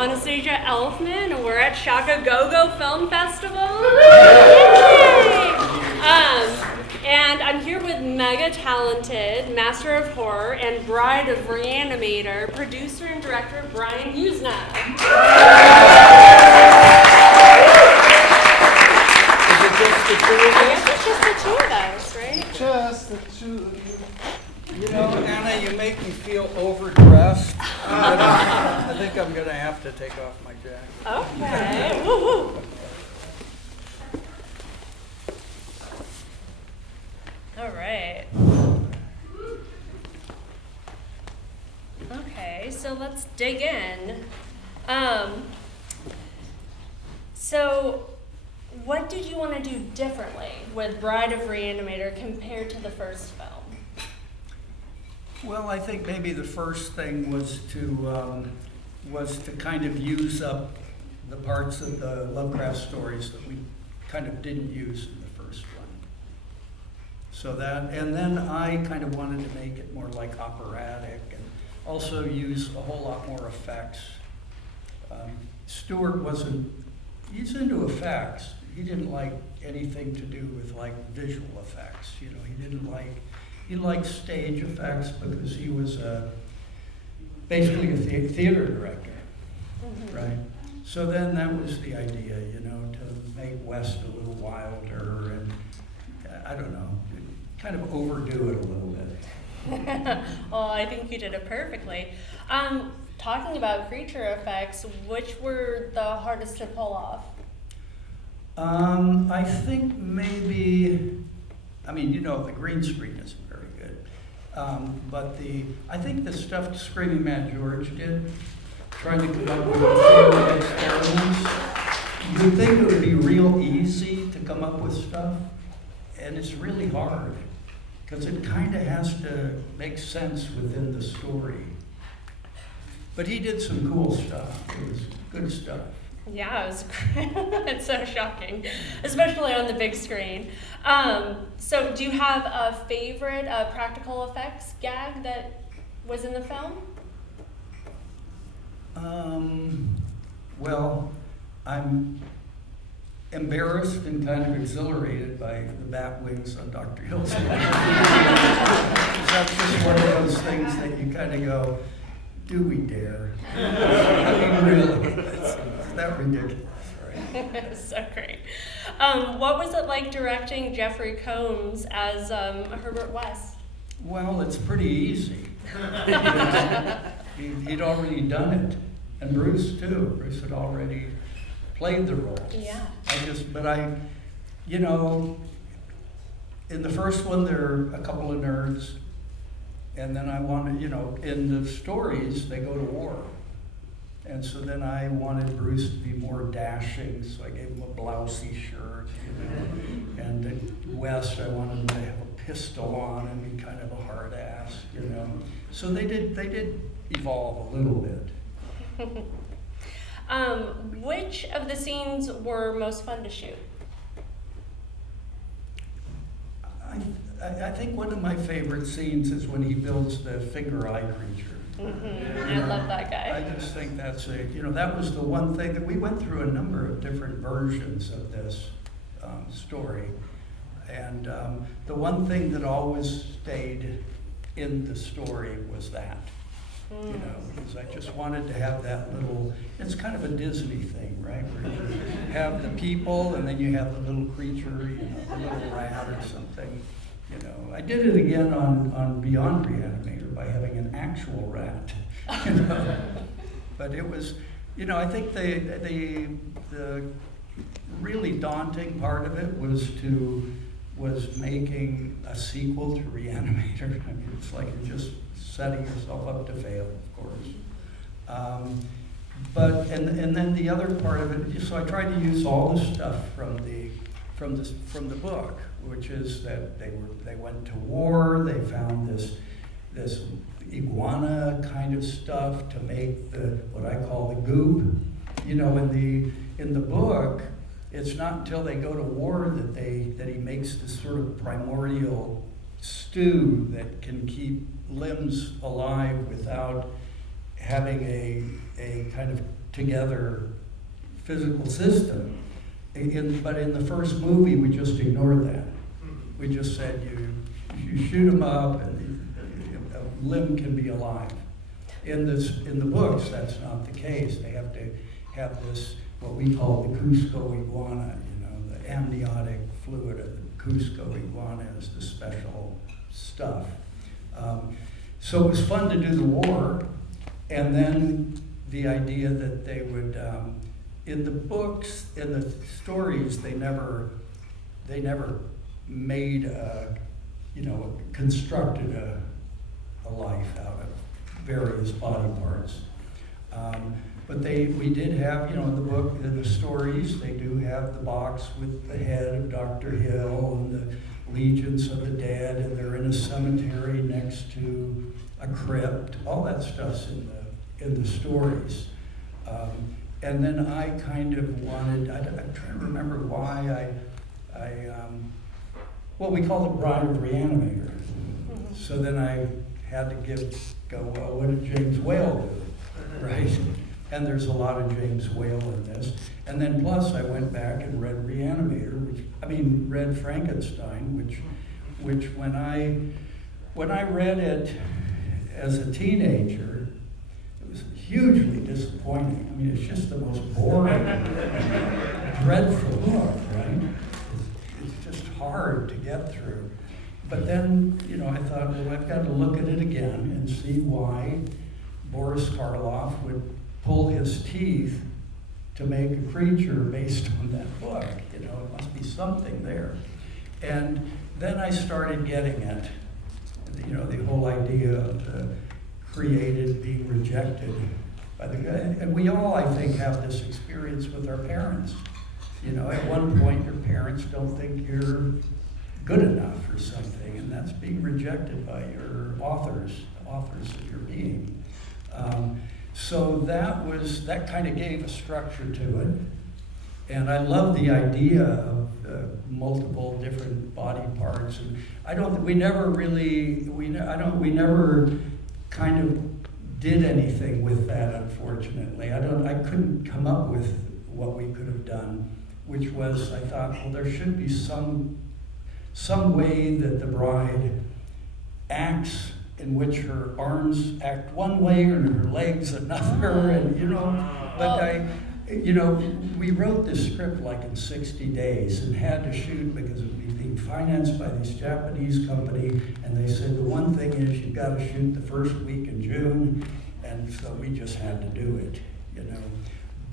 Anastasia Elfman, and we're at Shaka Go-Go Film Festival. And I'm here with mega talented Master of Horror and Bride of Re-Animator, producer and director Brian Yuzna. I guess it's just the two of us, right? Just the two of you. You know, Anna, you make me feel overdressed. I think I'm going to have to take off my jacket. Okay. Woo-hoo. All right. Okay, so let's dig in. So what did you want to do differently with Bride of Re-Animator compared to the first film? Well, I think maybe the first thing was to kind of use up the parts of the Lovecraft stories that we kind of didn't use in the first one. So that, and then I kind of wanted to make it more like operatic and also use a whole lot more effects. Stuart he's into effects. He didn't like anything to do with like visual effects. You know, he liked stage effects because he was basically a theater director, right? So then that was the idea, you know, to make West a little wilder and, I don't know, kind of overdo it a little bit. Well, I think you did it perfectly. Talking about creature effects, which were the hardest to pull off? I think maybe, I mean, you know, the green screen isn't very good. But I think the stuff Screaming Mad George did, trying to come up with theater experiments, you'd think it would be real easy to come up with stuff, and it's really hard, because it kind of has to make sense within the story. But he did some cool stuff. It was good stuff. Yeah, it was great. It's so shocking, especially on the big screen. So do you have a favorite practical effects gag that was in the film? Well, I'm embarrassed and kind of exhilarated by the bat wings on Dr. Hill's head. That's just one of those things that you kind of go, do we dare? I mean, really, is that ridiculous, right? So great. What was it like directing Jeffrey Combs as Herbert West? Well, it's pretty easy. He'd already done it, and Bruce too. Bruce had already played the role. Yeah. You know, in the first one there are a couple of nerds, and then I wanted, you know, in the stories they go to war. And so then I wanted Bruce to be more dashing, so I gave him a blousey shirt, you know. And in West I wanted him to have a pistol on and be kind of a hard ass, you know. So they did evolve a little bit. Which of the scenes were most fun to shoot? I think one of my favorite scenes is when he builds the finger eye creature. I love that guy. I just think that's that was the one thing that we went through a number of different versions of this story. And the one thing that always stayed in the story was that. You know, because I just wanted to have that little, it's kind of a Disney thing, right? Where you have the people and then you have the little creature, you know, the little rat or something. You know, I did it again on Beyond Re-Animator by having an actual rat. You know, but it was, you know, I think the really daunting part of it was making a sequel to Re-Animator. I mean, it's like you're just setting yourself up to fail, of course. But then the other part of it, so I tried to use all the stuff from the book, which is that they went to war, they found this iguana kind of stuff to make what I call the goop. You know, in the book, it's not until they go to war that he makes this sort of primordial stew that can keep limbs alive without having a kind of together physical system. But in the first movie, we just ignored that. We just said you shoot them up and a limb can be alive. In the books, that's not the case. They have to have this, what we call the Cusco iguana, the amniotic fluid of the Cusco iguana is the special stuff. So it was fun to do the war, and then the idea that they would, in the books, in the stories, they never made constructed a life out of various body parts. But we did have, in the book, in the stories, they do have the box with the head of Dr. Hill and the legions of the dead, and they're in a cemetery next to a crypt. All that stuff's in the stories. And then I kind of wanted, I'm trying to remember why well, we called it Bride of Re-Animator. So then I had to go, well, what did James Whale do, right? And there's a lot of James Whale in this. And then plus I went back and read Re-Animator, read Frankenstein, which when I read it as a teenager, it was hugely disappointing. It's just the most boring, dreadful book, right? It's just hard to get through. But then, I thought, well, I've got to look at it again and see why Boris Karloff would pull his teeth to make a creature based on that book. It must be something there. And then I started getting it, the whole idea of the created being rejected by the guy. And we all, I think, have this experience with our parents. At one point, your parents don't think you're good enough for something, and that's being rejected by your authors of your being. So that kind of gave a structure to it. And I love the idea of multiple different body parts. And we never kind of did anything with that, unfortunately. I couldn't come up with what we could have done, which was, I thought, well, there should be some way that the bride acts in which her arms act one way and her legs another, and we wrote this script like in 60 days and had to shoot because it was being financed by this Japanese company, and they said the one thing is you've got to shoot the first week in June, and so we just had to do it,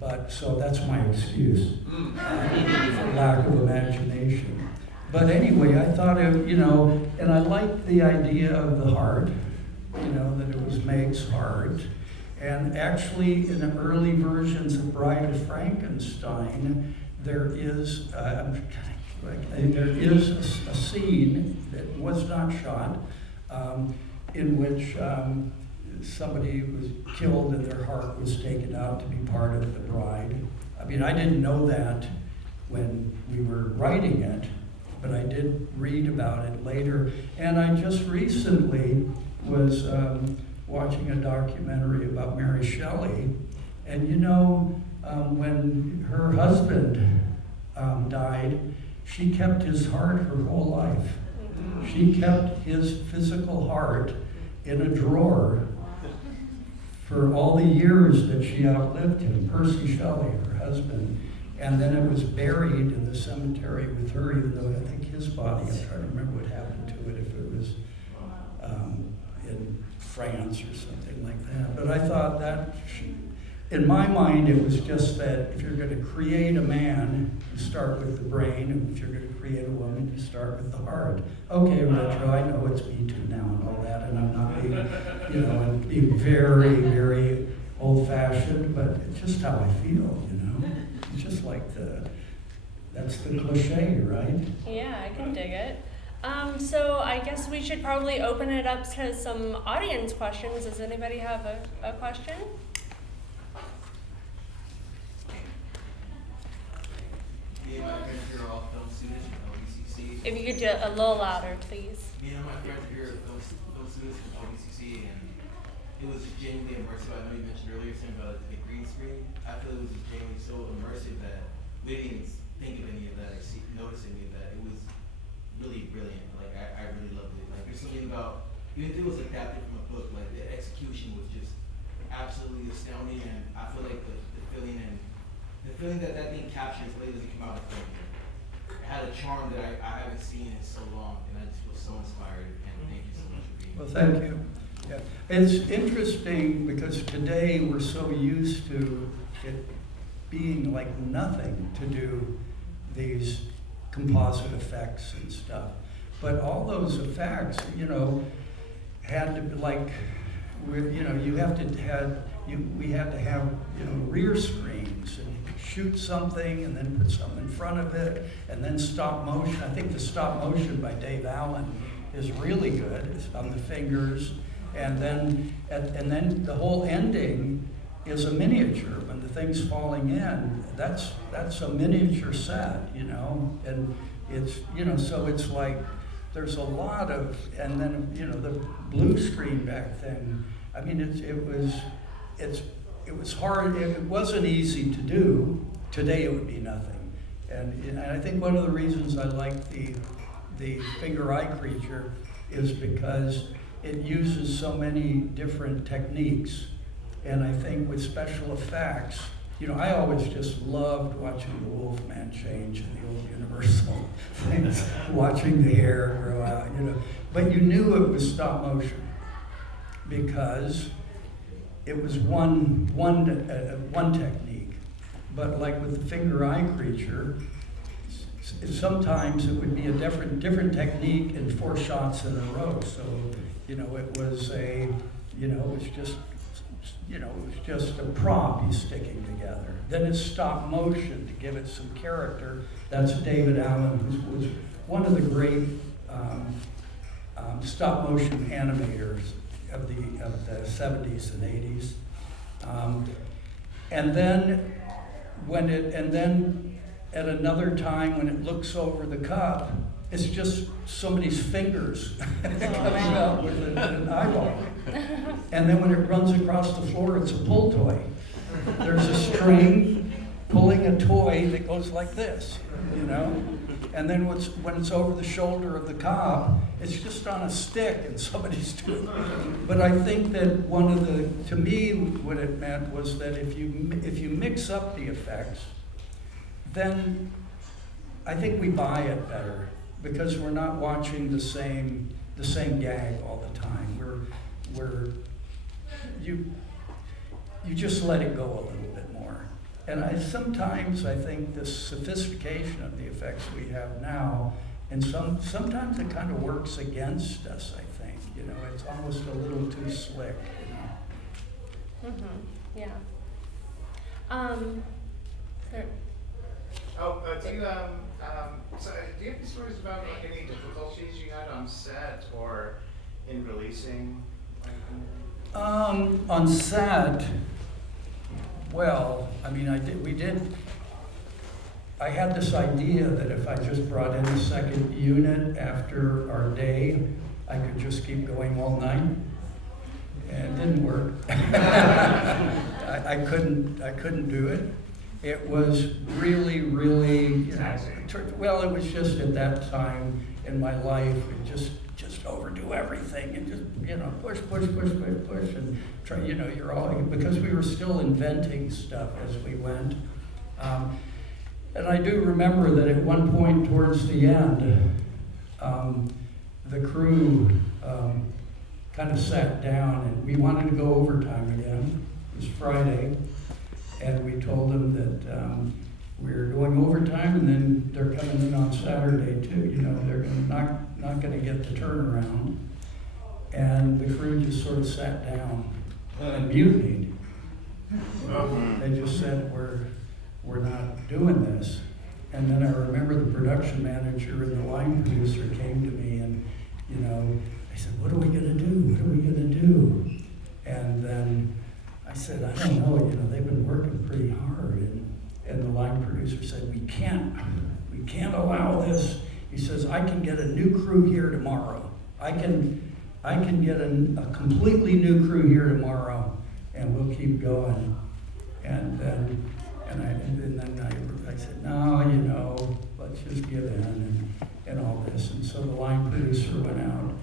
But so that's my excuse for lack of imagination. But anyway, I thought and I liked the idea of the heart, that it was Meg's heart. And actually, in the early versions of Bride of Frankenstein, there is a scene that was not shot, in which somebody was killed and their heart was taken out to be part of the bride. I didn't know that when we were writing it, but I did read about it later. And I just recently was watching a documentary about Mary Shelley, and when her husband died, she kept his heart her whole life. She kept his physical heart in a drawer for all the years that she outlived him, Percy Shelley, her husband. And then it was buried in the cemetery with her, even though I think his body, I'm trying to remember what happened to it, if it was in France or something like that. But I thought that, in my mind, it was just that if you're going to create a man, you start with the brain, and if you're going to create a woman, you start with the heart. Okay, retro, I know it's Me Too now and all that, and I'm not being, I'm being very, very old-fashioned, but it's just how I feel, It's just like that's the cliche, right? Yeah, I can dig it. So I guess we should probably open it up to some audience questions. Does anybody have a question? Me and my friends here are all film students from LBCC. If you could do it a little louder, please. Me and my friends here are film students from LBCC, and it was genuinely immersive. I know you mentioned earlier something about the green screen. feeling so immersive that we didn't even think of any of that, or notice any of that. It was really brilliant. Like, I really loved it. Like, there's something about, even if it was adapted from a book, like, the execution was just absolutely astounding, and I feel like the feeling that that thing captures later doesn't come out of film. It had a charm that I haven't seen in so long, and I just feel so inspired, and thank you so much for being here. Well, thank you. Yeah. It's interesting because today we're so used to it being like nothing to do these composite effects and stuff. But all those effects, had to be like, we had to have, rear screens and shoot something and then put something in front of it and then stop motion. I think the stop motion by Dave Allen is really good. It's on the fingers. And then the whole ending is a miniature. When the thing's falling in, that's a miniature set, and it's, so it's like there's a lot of, and then, the blue screen back then. I mean, it was hard. It wasn't easy to do. Today it would be nothing. And I think one of the reasons I like the finger eye creature is because it uses so many different techniques. And I think with special effects, I always just loved watching the Wolfman change in the old Universal things, watching the hair grow out, But you knew it was stop motion because it was one technique. But like with the finger eye creature, sometimes it would be a different technique in 4 shots in a row. So, it was just a prop he's sticking together. Then it's stop motion to give it some character. That's David Allen, who was one of the great stop motion animators of the 70s and 80s. And then at another time when it looks over the cup, it's just somebody's fingers coming up with an eyeball. And then when it runs across the floor, it's a pull toy. There's a string pulling a toy that goes like this, And then when it's over the shoulder of the cop, it's just on a stick and somebody's doing it. But I think that to me, what it meant was that if you mix up the effects, then I think we buy it better because we're not watching the same gag all the time. You just let it go a little bit more. And sometimes I think the sophistication of the effects we have now, and sometimes it kind of works against us, I think. It's almost a little too slick. Yeah. Sir. So do you have any stories about any difficulties you had on set or in releasing? On set, well, I mean, I had this idea that if I just brought in a second unit after our day, I could just keep going all night. And it didn't work. I couldn't do it. It was really, well, it was just at that time in my life, it just overdo everything and just, push, and try, you're all, because we were still inventing stuff as we went. And I do remember that at one point towards the end, the crew kind of sat down and we wanted to go overtime again. It was Friday. And we told them that we were going overtime, and then they're coming in on Saturday too. They're not going to get the turnaround. And the crew just sort of sat down and mutinied. They just said, "We're not doing this." And then I remember the production manager and the line producer came to me, and I said, "What are we going to do? What are we going to do?" And then I said, "I don't know, they've been working pretty hard." And the line producer said, we can't allow this. He says, "I can get a new crew here tomorrow. I can get a completely new crew here tomorrow, and we'll keep going." And And then I said, no, you know, let's just give in and all this. And so the line producer went out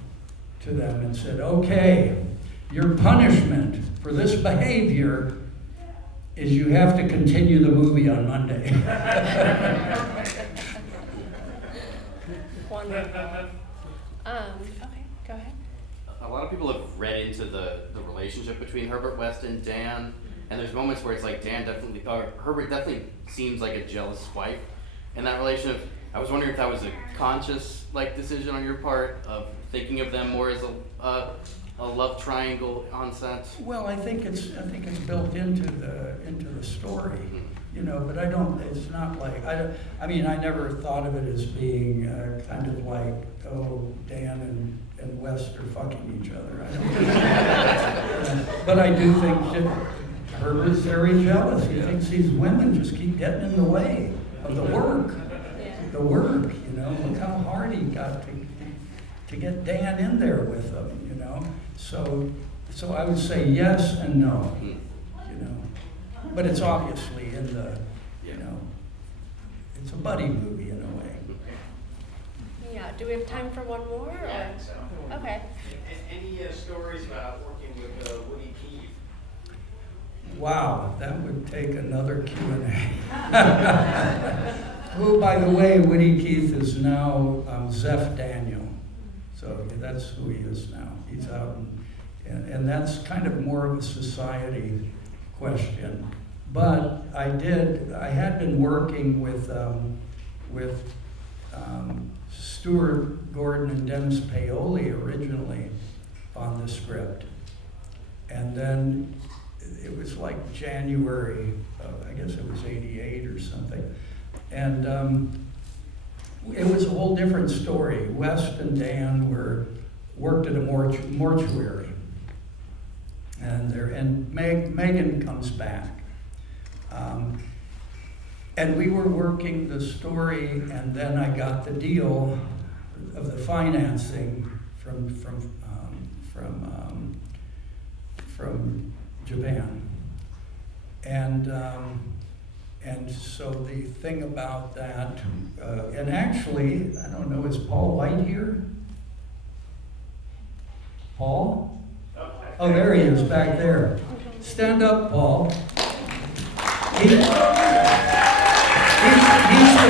to them and said, okay, your punishment for this behavior is you have to continue the movie on Monday. Wonderful. Okay, go ahead. A lot of people have read into the relationship between Herbert West and Dan, and there's moments where it's like Herbert definitely seems like a jealous wife in that relationship. I was wondering if that was a conscious decision on your part of thinking of them more as a love triangle on set. Well, I think it's built into the story, you know. But I don't. It's not like I mean, I never thought of it as being kind of like, oh, Dan and West are fucking each other. I don't but I do think that Herbert's very jealous. He thinks these women just keep getting in the way of the work. The work, you know. Look how hard he got to get Dan in there with them, you know. So I would say yes and no, you know. But it's obviously in the, you know, it's a buddy movie in a way. Yeah, do we have time for one more? Or? Yeah, so. Okay. Any stories about working with Woody Keith? Wow, that would take another Q&A. Who, by the way, Woody Keith is now Zeph Daniel. So that's who he is now. He's out, and that's kind of more of a society question. But I had been working with Stuart Gordon and Dennis Paoli originally on the script. And then it was like January, I guess it was '88 or something. And it was a whole different story. West and Dan worked at a mortuary. And Megan comes back. And we were working the story, and then I got the deal of the financing from Japan. And so the thing about that, and actually, I don't know, is Paul White here? Paul? Oh, there he is, back there. Stand up, Paul. He's the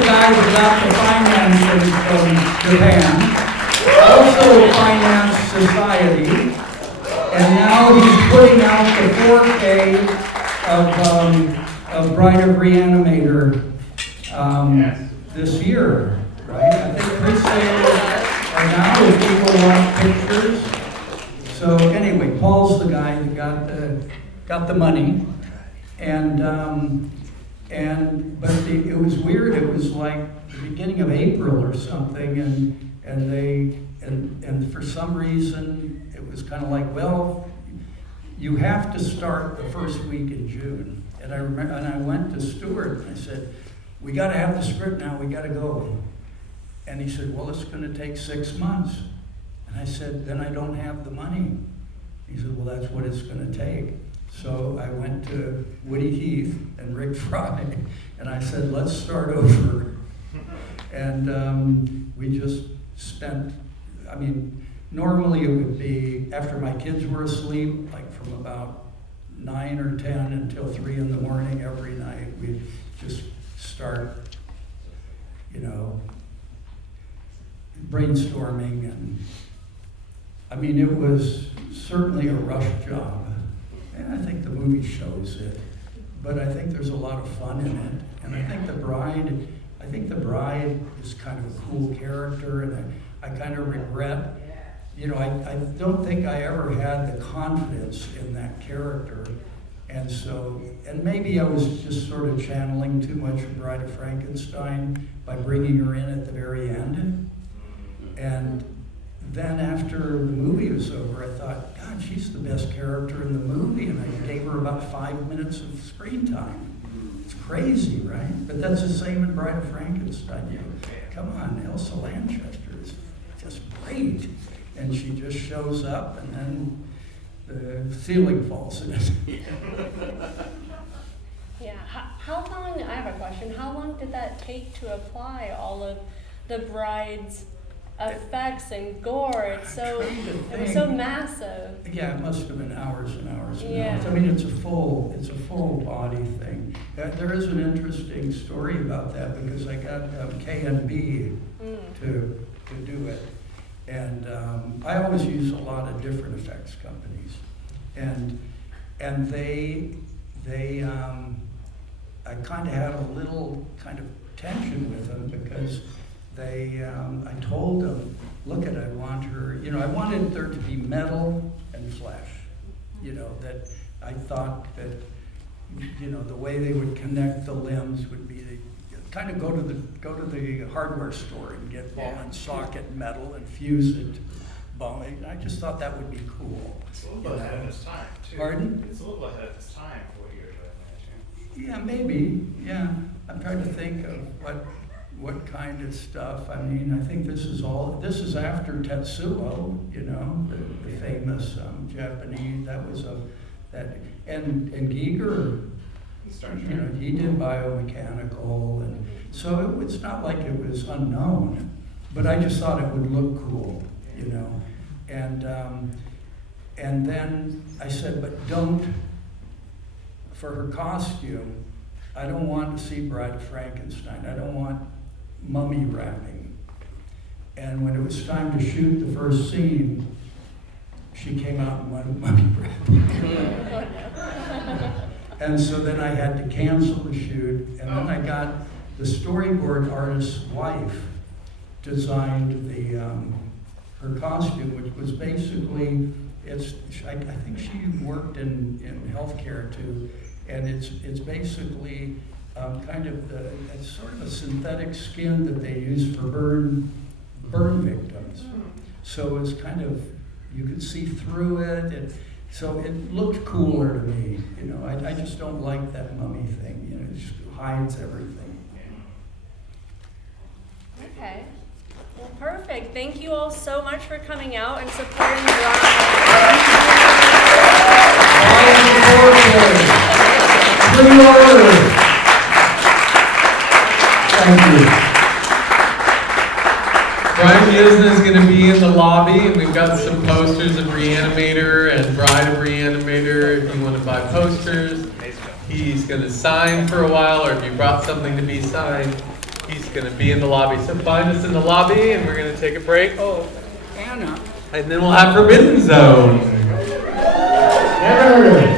guy who got the financing from Japan, also financed Society, and now he's putting out the 4K of Bride of Re-Animator this year, right? I think pre-sales are now if people want pictures. So anyway, Paul's the guy who got the money, but it was weird. It was like the beginning of April or something, and for some reason it was kind of like, well, you have to start the first week in June. And I remember, and I went to Stuart and I said, we got to have the script now. We got to go. And he said, well, it's going to take 6 months. And I said, then I don't have the money. He said, well, that's what it's going to take. So I went to Woody Heath and Rick Fry, and I said, let's start over. And we just spent, I mean, normally it would be after my kids were asleep, like from about 9 or 10 until 3 in the morning every night. We'd just start, you know, brainstorming. And I mean, it was certainly a rush job. And I think the movie shows it, but I think there's a lot of fun in it. And I think the bride is kind of a cool character, and I kind of regret, you know, I don't think I ever had the confidence in that character. And so, and maybe I was just sort of channeling too much of Bride of Frankenstein by bringing her in at the very end. And then after the movie was over, I thought, God, she's the best character in the movie, and I gave her about 5 minutes of screen time. It's crazy, right? But that's the same in Bride of Frankenstein. You know, come on, Elsa Lanchester is just great. And she just shows up, and then the ceiling falls in it. Yeah, how long, I have a question, how long did that take to apply all of the bride's effects and gore? It's so, it was so massive. Yeah, it must have been hours and hours and Yeah. hours. I mean, it's a full body thing. There is an interesting story about that because I got K&B to do it. And I always use a lot of different effects companies. And I kind of had a little kind of tension with them because I told them, look I want her, I wanted there to be metal and flesh, that I thought that, the way they would connect the limbs would be kind of go to the hardware store and get ball and socket metal and fuse it. I just thought that would be cool. It's a little bit ahead of its time, too. Pardon? It's a little ahead of its time for what you're doing, Yeah, maybe. Yeah, I'm trying to think of what kind of stuff. I mean, I think this is after Tetsuo, the famous Japanese. That was and Giger, he did biomechanical, and so it's not like it was unknown. But I just thought it would look cool, and then I said, but don't, for her costume, I don't want to see Bride of Frankenstein. I don't want mummy wrapping. And when it was time to shoot the first scene, she came out and wanted mummy wrapping. And so then I had to cancel the shoot, and then I got the storyboard artist's wife designed her costume, which was basically, I think she worked in healthcare too, and it's basically kind of it's sort of a synthetic skin that they use for burn victims. So it's kind of, you could see through it, so it looked cooler to me. I just don't like that mummy thing. It just hides everything. Okay. Well, perfect. Thank you all so much for coming out and supporting the drama. Thank you. Brian Yuzna is going to be in the lobby, and we've got some posters of Re-Animator and Bride of Re-Animator if you want to buy posters. He's going to sign for a while, or if you brought something to be signed, he's going to be in the lobby. So find us in the lobby, and we're going to take a break. Oh, Anna. And then we'll have Forbidden Zone. Never heard of it.